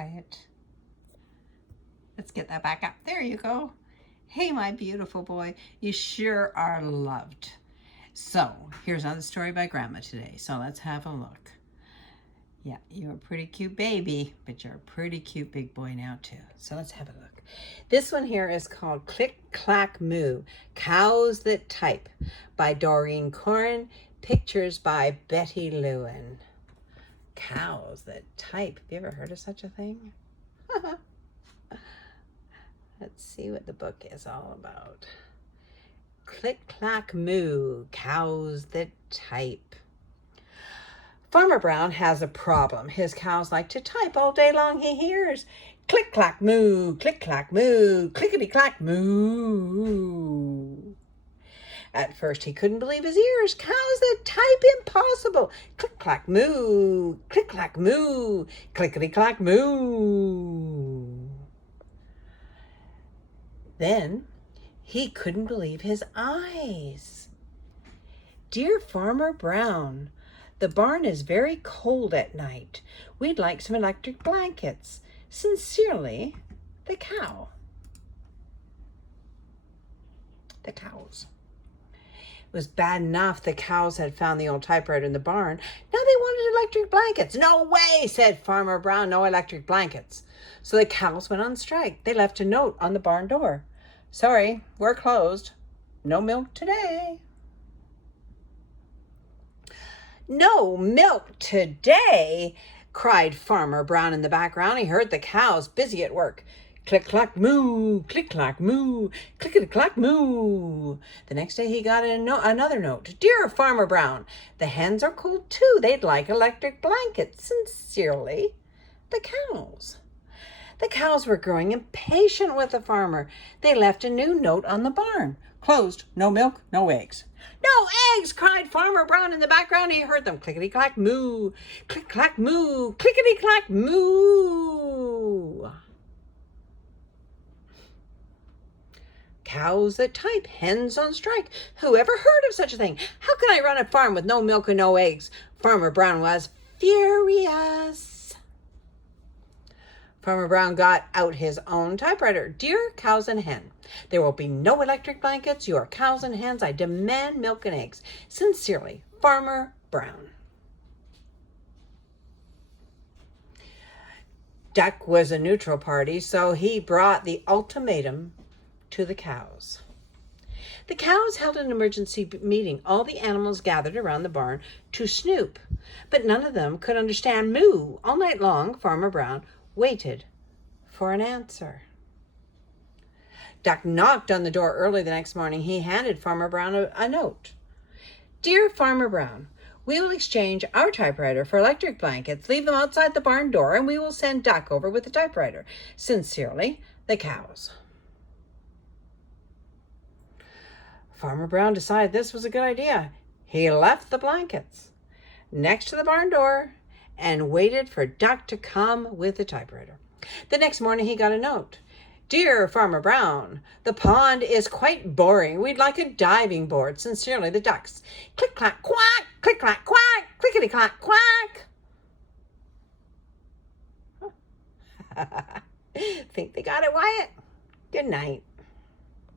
Wyatt. Let's get that back up. There you go. Hey, my beautiful boy, you sure are loved. So here's another story by Grandma today. So let's have a look. Yeah, you're a pretty cute baby, but you're a pretty cute big boy now too. So let's have a look. This one here is called Click Clack Moo, Cows That Type by Doreen Corrin. Pictures by Betty Lewin. Cows that type. Have you ever heard of such a thing? Let's see what the book is all about. Click Clack Moo, Cows That Type. Farmer Brown has a problem. His cows like to type all day long. He hears click clack moo, clickety clack moo. At first he couldn't believe his ears. Cows that type, impossible. Click clack moo, clickety clack moo. Then he couldn't believe his eyes. Dear Farmer Brown, the barn is very cold at night. We'd like some electric blankets. Sincerely, the cow. The cows. It was bad enough the cows had found the old typewriter in the barn. Now they wanted electric blankets. No way, said Farmer Brown, no electric blankets. So the cows went on strike. They left a note on the barn door. Sorry, we're closed. No milk today. No milk today, cried Farmer Brown in the background. He heard the cows busy at work. Click, clack, moo, clickety, clack, moo. The next day he got another note. Dear Farmer Brown, the hens are cold too. They'd like electric blankets. Sincerely, the cows. The cows were growing impatient with the farmer. They left a new note on the barn. Closed, no milk, no eggs. No eggs, cried Farmer Brown in the background. He heard them clickety clack moo, click clack moo, clickety clack moo. Cows that type, hens on strike. Who ever heard of such a thing? How can I run a farm with no milk and no eggs? Farmer Brown was furious. Farmer Brown got out his own typewriter. Dear cows and hen, there will be no electric blankets. You are cows and hens. I demand milk and eggs. Sincerely, Farmer Brown. Duck was a neutral party, so he brought the ultimatum to the cows. The cows held an emergency meeting. All the animals gathered around the barn to snoop, but none of them could understand moo. All night long, Farmer Brown waited for an answer. Duck knocked on the door early the next morning. He handed Farmer Brown a note. Dear Farmer Brown, we will exchange our typewriter for electric blankets, leave them outside the barn door, and we will send Duck over with the typewriter. Sincerely, the cows. Farmer Brown decided this was a good idea. He left the blankets next to the barn door and waited for Duck to come with the typewriter. The next morning he got a note. Dear Farmer Brown, the pond is quite boring. We'd like a diving board. Sincerely, the ducks. Click, clack, quack, quack, clickety, clack, quack. Think they got it, Wyatt? Good night.